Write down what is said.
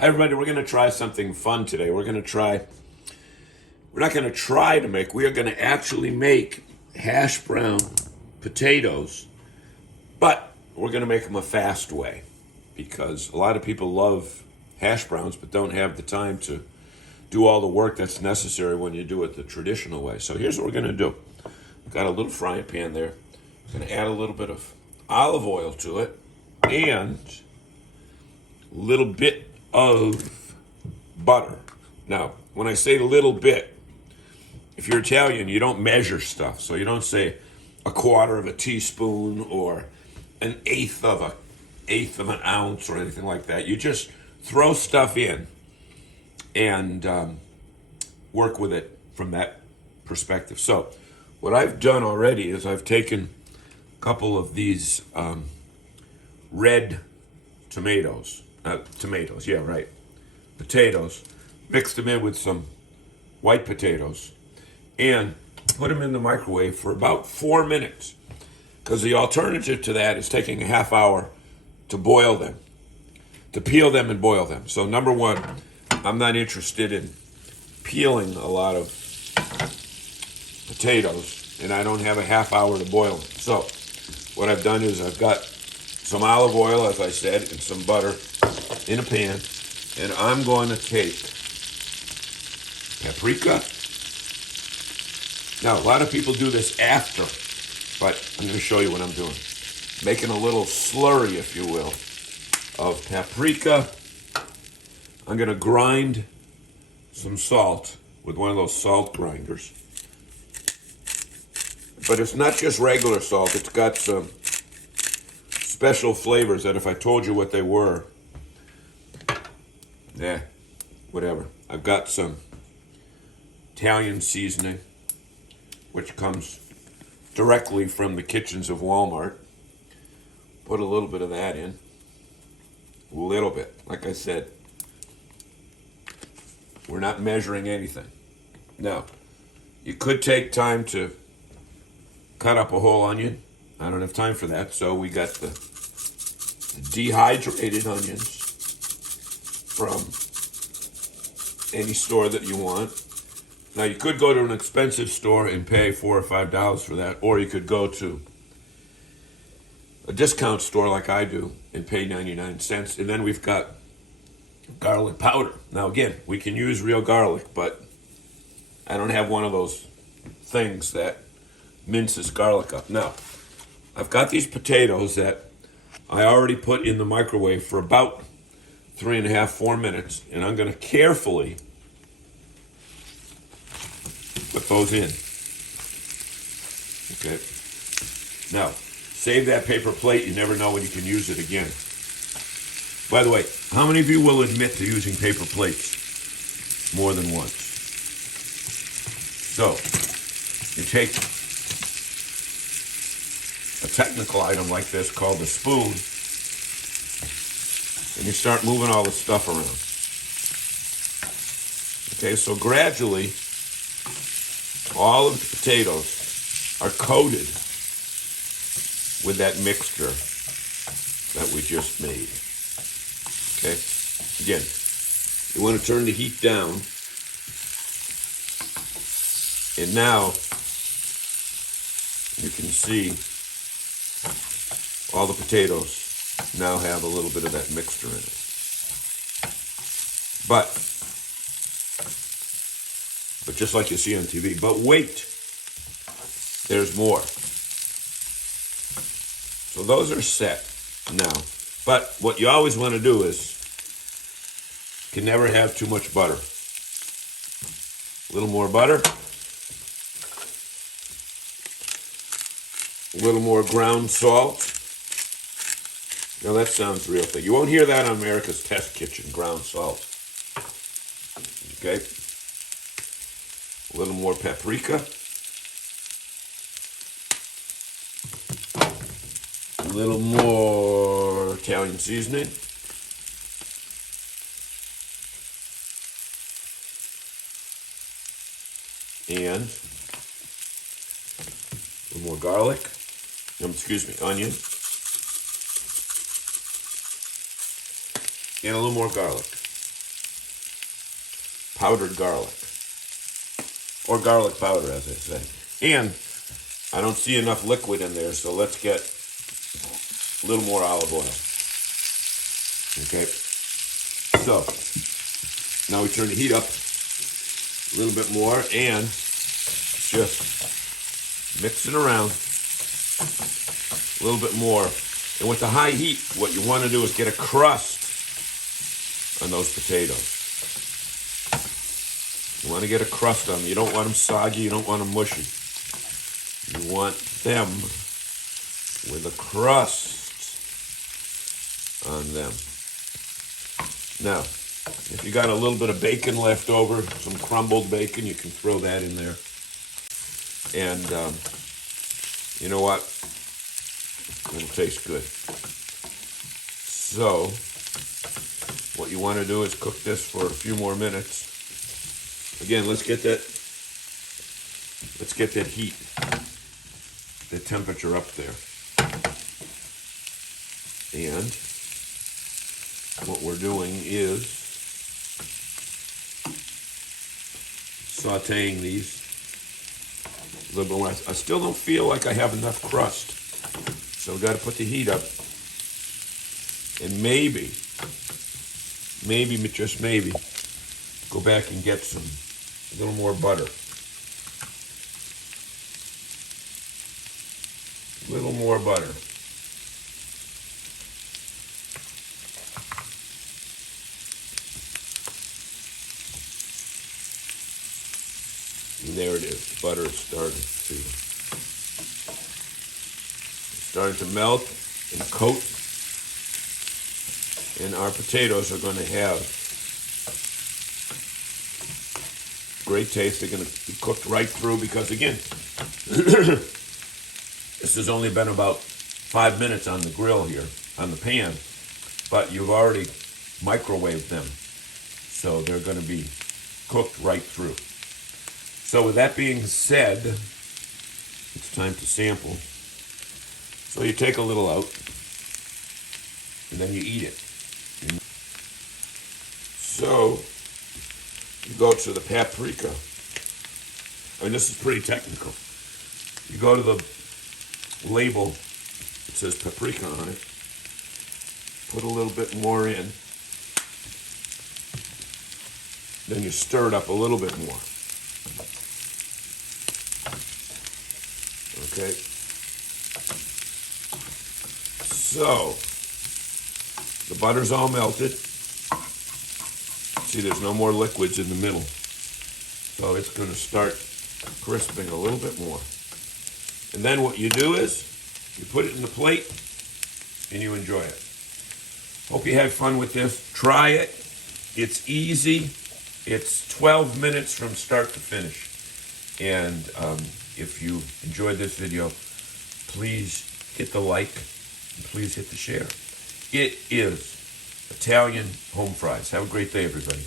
Hi everybody, we're going to try something fun today. We're not going to try to make, we are going to actually make hash brown potatoes, but we're going to make them a fast way because a lot of people love hash browns but don't have the time to do all the work that's necessary when you do it the traditional way. So here's what we're going to do. I've got a little frying pan there. I'm going to add a little bit of olive oil to it and a little bit of butter. Now, when I say a little bit, if you're Italian, you don't measure stuff. So you don't say a quarter of a teaspoon or an eighth of an ounce or anything like that. You just throw stuff in and work with it from that perspective. So what I've done already is I've taken a couple of these red potatoes, mixed them in with some white potatoes, and put them in the microwave for about 4 minutes. Because the alternative to that is taking a half hour to boil them, to peel them and boil them. So number one, I'm not interested in peeling a lot of potatoes, and I don't have a half hour to boil them. So what I've done is I've got some olive oil, as I said, and some butter in a pan, and I'm going to take paprika. Now, a lot of people do this after, but I'm going to show you what I'm doing. Making a little slurry, if you will, of paprika. I'm going to grind some salt with one of those salt grinders. But it's not just regular salt. It's got some special flavors that if I told you what they were, whatever. I've got some Italian seasoning, which comes directly from the kitchens of Walmart. Put a little bit of that in. A little bit. Like I said, we're not measuring anything. Now, you could take time to cut up a whole onion. I don't have time for that, so we got the dehydrated onions from any store that you want. Now, you could go to an expensive store and pay $4 or $5 for that, or you could go to a discount store like I do and pay 99 cents. And then we've got garlic powder. Now, again, we can use real garlic, but I don't have one of those things that minces garlic up. Now, I've got these potatoes that I already put in the microwave for about 3.5, 4 minutes, and I'm going to carefully put those in. Okay. Now, save that paper plate. You never know when you can use it again. By the way, how many of you will admit to using paper plates more than once? So, you take a technical item like this called a spoon, and you start moving all the stuff around. Okay, so gradually, all of the potatoes are coated with that mixture that we just made. Okay, again, you want to turn the heat down, and now you can see all the potatoes now have a little bit of that mixture in it. But just like you see on TV. But wait, there's more. So those are set now. But what you always want to do is, you can never have too much butter. A little more butter. A little more ground salt. Now that sounds real thick. You won't hear that on America's Test Kitchen, ground salt. Okay. A little more paprika. A little more Italian seasoning. And a little more garlic. Onion. And a little more garlic. powdered garlic. Or garlic powder, as I say. And I don't see enough liquid in there, so let's get a little more olive oil. Okay? So, now we turn the heat up a little bit more and just mix it around a little bit more. And with the high heat, what you want to do is get a crust on those potatoes. You want to get a crust on them. You don't want them soggy. You don't want them mushy. You want them with a crust on them. Now, if you got a little bit of bacon left over, some crumbled bacon, you can throw that in there. And you know what? It'll taste good. So, what you want to do is cook this for a few more minutes. Again, let's get that heat, the temperature up there. And what we're doing is sauteing these a little bit more. I still don't feel like I have enough crust. So we've got to put the heat up. And maybe, just maybe, go back and get a little more butter. A little more butter. And there it is. The butter is starting to melt and coat. And our potatoes are going to have great taste. They're going to be cooked right through because, again, this has only been about 5 minutes on the grill here, on the pan, but you've already microwaved them. So they're going to be cooked right through. So with that being said, it's time to sample. So you take a little out, and then you eat it. So you go to the paprika. I mean, this is pretty technical. You go to the label, it says paprika on it. Put a little bit more in. Then you stir it up a little bit more. Okay. So, the butter's all melted. See, there's no more liquids in the middle. So it's going to start crisping a little bit more. And then what you do is, you put it in the plate, and you enjoy it. Hope you had fun with this. Try it. It's easy. It's 12 minutes from start to finish. And if you enjoyed this video, please hit the like and please hit the share. It is Italian home fries. Have a great day, everybody.